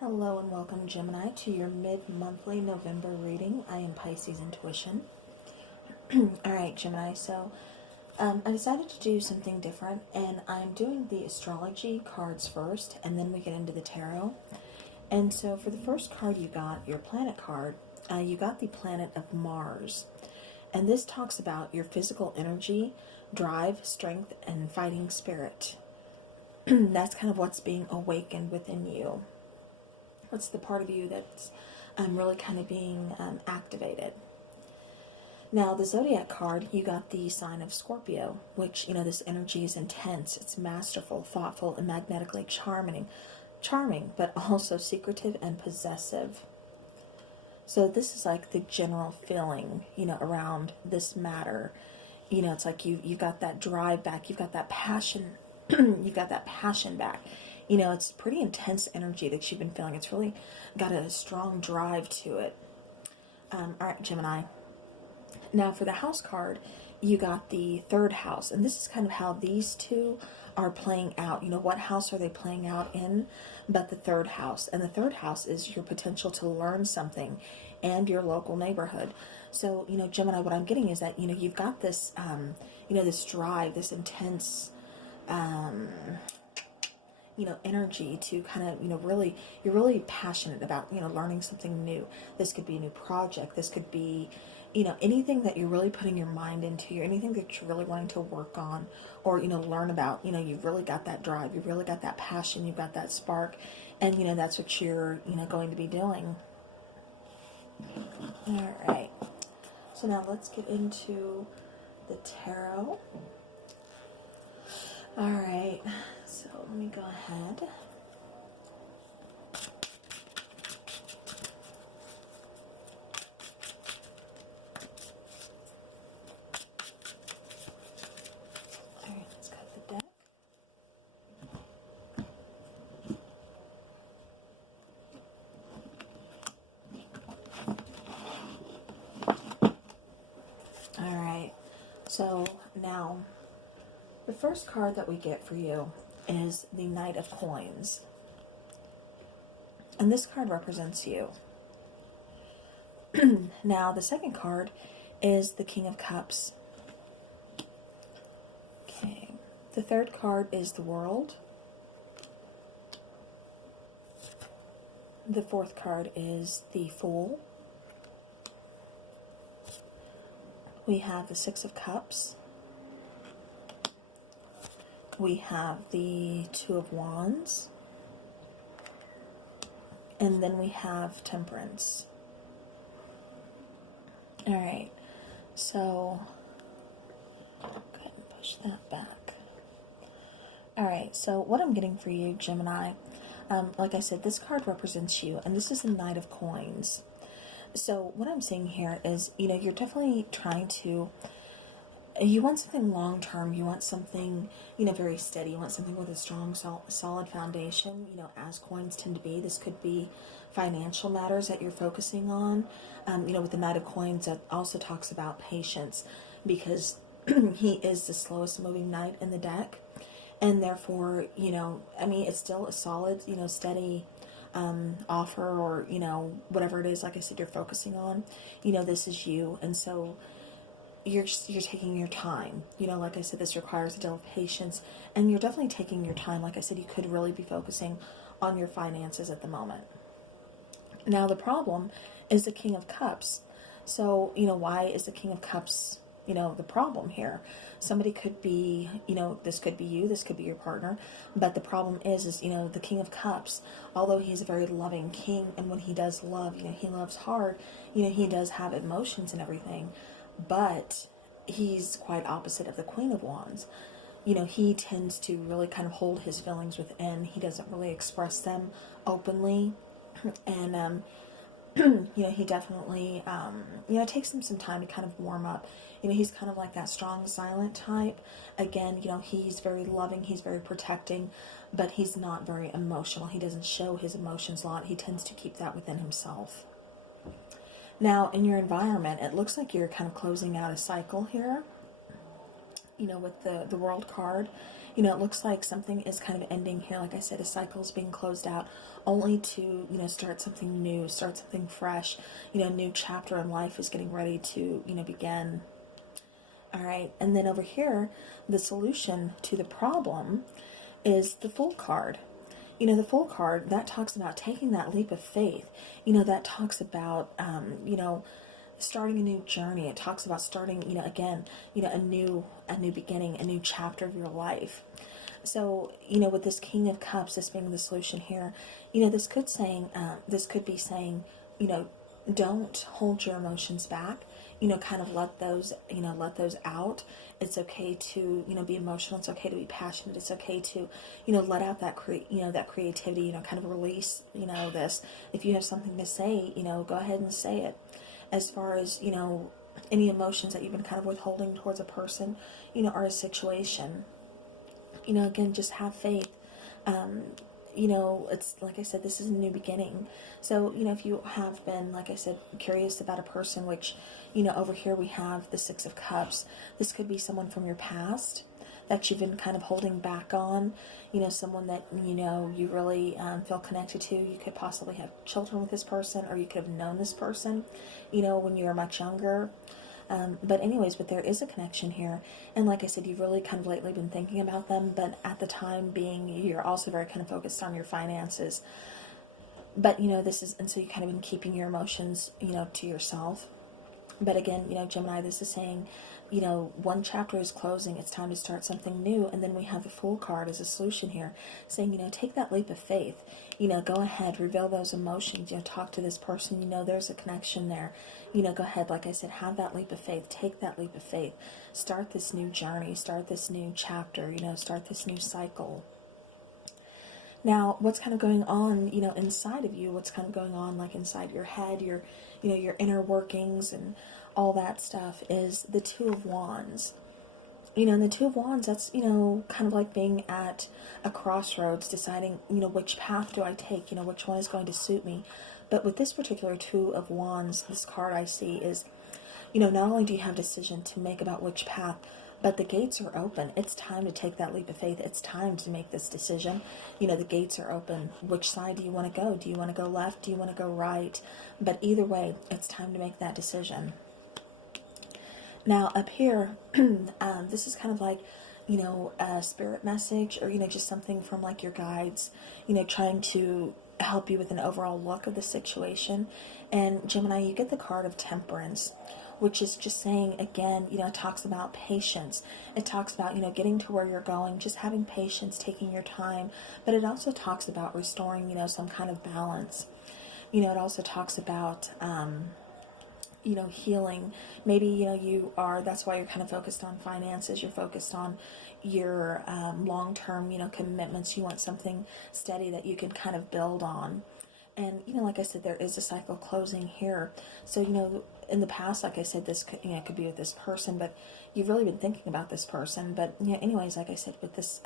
Hello and welcome, Gemini, to your mid-monthly November reading. I am Pisces Intuition. Alright, Gemini, so I decided to do something different, and I'm doing the astrology cards first, and then we get into the tarot. And so for the first card you got, your planet card, you got the planet of Mars. And this talks about your physical energy, drive, strength, and fighting spirit. That's kind of what's being awakened within you. What's the part of you that's really kind of being activated? Now, the Zodiac card, you got the sign of Scorpio, which, this energy is intense, it's masterful, thoughtful, and magnetically charming, but also secretive and possessive. So this is like the general feeling, around this matter. It's like you've got that drive back, you've got that passion, you've got that passion back. It's pretty intense energy that you've been feeling. It's really got a strong drive to it. All right, Gemini. Now for the house card, you got the third house. And this is kind of how these two are playing out. What house are they playing out in? But the third house. And the third house is your potential to learn something and your local neighborhood. So, Gemini, what I'm getting is that, you've got this, this drive, this intense, energy to kind of, you're really passionate about, learning something new. This could be a new project. This could be, anything that you're really putting your mind into, or anything that you're really wanting to work on or, learn about. You've really got that drive. You've really got that passion. You've got that spark. And, that's what you're, going to be doing. All right. So now let's get into the tarot. All right. So let me go ahead. All right, let's cut the deck. All right. So now the first card that we get for you is the Knight of Coins. And this card represents you. Now, the second card is the King of Cups. Okay. The third card is the World. The fourth card is the Fool. We have the Six of Cups. We have the Two of Wands. And then we have Temperance. All right. So, go ahead and push that back. All right. So, what I'm getting for you, Gemini, like I said, this card represents you, and this is the Knight of Coins. So, what I'm seeing here is, you're definitely trying to. You want something long-term. You want something, very steady. You want something with a strong, solid foundation, as coins tend to be. This could be financial matters that you're focusing on. With the Knight of Coins, that also talks about patience, because he is the slowest moving knight in the deck. And therefore, it's still a solid, steady offer, or, whatever it is, like I said, you're focusing on. This is you. And so you're taking your time. Like I said, this requires a deal of patience, and you're definitely taking your time. Like I said, you could really be focusing on your finances at the moment. Now, the problem is the King of Cups. So, why is the King of Cups, the problem here? Somebody could be, this could be you, this could be your partner, but the problem is, the King of Cups, although he's a very loving king, and when he does love, he loves hard, he does have emotions and everything, but he's quite opposite of the Queen of Wands. He tends to really kind of hold his feelings within. He doesn't really express them openly. And, he definitely, takes him some time to kind of warm up. He's kind of like that strong, silent type. Again, he's very loving, he's very protecting, but he's not very emotional. He doesn't show his emotions a lot. He tends to keep that within himself. Now, in your environment, it looks like you're kind of closing out a cycle here, with the World card. You know, it looks like something is kind of ending here. Like I said, a cycle is being closed out, only to, you know, start something new, start something fresh. You know, a new chapter in life is getting ready to, you know, begin. All right, and then over here, the solution to the problem is the Fool card. You know, the Fool card, that talks about taking that leap of faith. You know, that talks about, you know, starting a new journey. It talks about starting, you know, again, you know, a new beginning, a new chapter of your life. So, you know, with this King of Cups, this being the solution here, you know, this could be saying, you know, don't hold your emotions back. You know, kind of let those, you know, let those out. It's okay to, you know, be emotional. It's okay to be passionate. It's okay to, you know, let out that that creativity. You know, kind of release, you know, this. If you have something to say, you know, go ahead and say it. As far as, you know, any emotions that you've been kind of withholding towards a person, you know, or a situation. You know, again, just have faith. You know, it's like I said, this is a new beginning. So, you know, if you have been, like I said, curious about a person, which, you know, over here we have the Six of Cups. This could be someone from your past that you've been kind of holding back on. You know, someone that, you know, you really feel connected to. You could possibly have children with this person, or you could have known this person, you know, when you were much younger. But there is a connection here. And like I said, you've really kind of lately been thinking about them, but at the time being, you're also very kind of focused on your finances. But, you know, and so you kind of been keeping your emotions, you know, to yourself. But again, you know, Gemini, this is saying, you know, one chapter is closing. It's time to start something new. And then we have the Fool card as a solution here, saying, you know, take that leap of faith. You know, go ahead, reveal those emotions. You know, talk to this person. You know, there's a connection there. You know, go ahead, like I said, have that leap of faith. Take that leap of faith. Start this new journey. Start this new chapter. You know, start this new cycle. Now, what's kind of going on, you know, inside of you? What's kind of going on, like inside your head, your, you know, your inner workings and all that stuff is the Two of Wands. You know, and the Two of Wands, that's, you know, kind of like being at a crossroads, deciding, you know, which path do I take? You know, which one is going to suit me? But with this particular Two of Wands, this card I see is, you know, not only do you have a decision to make about which path, but the gates are open. It's time to take that leap of faith. It's time to make this decision. You know, the gates are open. Which side do you want to go? Do you want to go left? Do you want to go right? But either way, it's time to make that decision. Now, up here, this is kind of like, you know, a spirit message, or, you know, just something from like your guides, you know, trying to help you with an overall look of the situation. And Gemini, you get the card of Temperance, which is just saying, again, you know, it talks about patience. It talks about, you know, getting to where you're going, just having patience, taking your time. But it also talks about restoring, you know, some kind of balance. You know, it also talks about, you know, healing. Maybe, you know, that's why you're kind of focused on finances. You're focused on your long-term, you know, commitments. You want something steady that you can kind of build on. And, you know, like I said, there is a cycle closing here. So, you know, in the past, like I said, this could, you know, could be with this person, but you've really been thinking about this person. But, you know, anyways, like I said, with this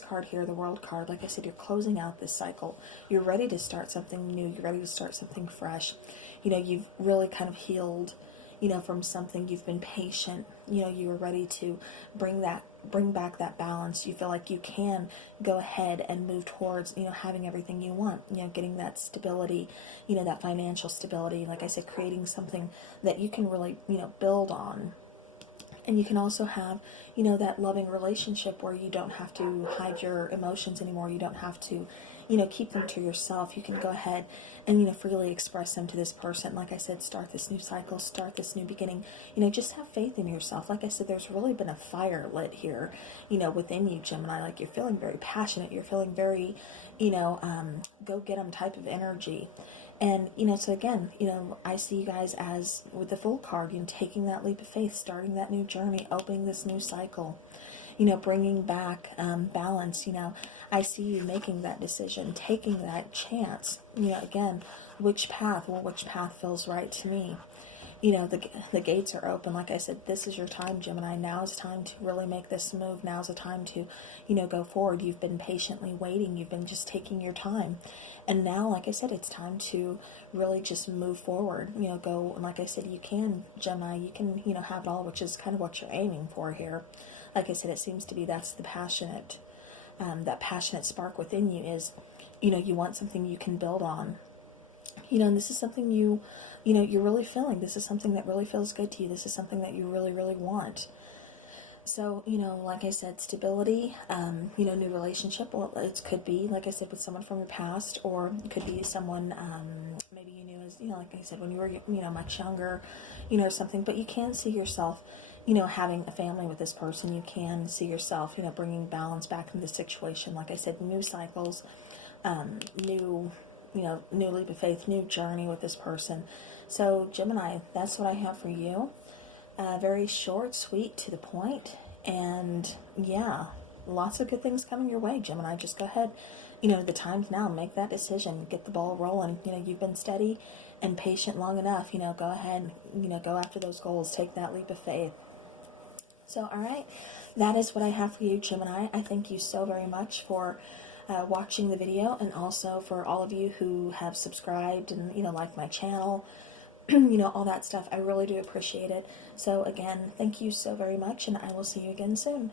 card here, the World card, like I said, you're closing out this cycle. You're ready to start something new. You're ready to start something fresh. You know, you've really kind of healed, you know, from something. You've been patient. You know, you were ready to bring back that balance. You feel like you can go ahead and move towards, you know, having everything you want, you know, getting that stability, you know, that financial stability. Like I said, creating something that you can really, you know, build on. And you can also have, you know, that loving relationship where you don't have to hide your emotions anymore. You don't have to, you know, keep them to yourself. You can go ahead and, you know, freely express them to this person. Like I said, start this new cycle, start this new beginning. You know, just have faith in yourself. Like I said, there's really been a fire lit here, you know, within you, Gemini. Like, you're feeling very passionate. You're feeling very, you know, go get 'em type of energy. And, you know, so again, you know, I see you guys as, with the Fool card, you know, taking that leap of faith, starting that new journey, opening this new cycle, you know, bringing back balance. You know, I see you making that decision, taking that chance, you know, again, which path feels right to me. You know, the gates are open. Like I said, this is your time, Gemini. Now is time to really make this move. Now is the time to, you know, go forward. You've been patiently waiting. You've been just taking your time. And now, like I said, it's time to really just move forward. You know, go, and like I said, you can, Gemini, you can, you know, have it all, which is kind of what you're aiming for here. like I said, it seems to be that's the passionate, that passionate spark within you is, you want something you can build on. And this is something you're really feeling. This is something that really feels good to you. This is something that you really, really want. So, like I said, stability, new relationship. Well, it could be, like I said, with someone from your past, or it could be someone, maybe you knew as, like I said, when you were, much younger, or something. But you can see yourself, having a family with this person. You can see yourself, bringing balance back into the situation. Like I said, new cycles, new leap of faith, new journey with this person. So, Gemini, that's what I have for you. Very short, sweet, to the point, and yeah, lots of good things coming your way, Gemini. Just go ahead. The time's now. Make that decision. Get the ball rolling. You've been steady and patient long enough. Go ahead. Go after those goals. Take that leap of faith. So, all right, that is what I have for you, Gemini. I thank you so very much for watching the video, and also for all of you who have subscribed and, like my channel, all that stuff. I really do appreciate it. So again, thank you so very much, and I will see you again soon.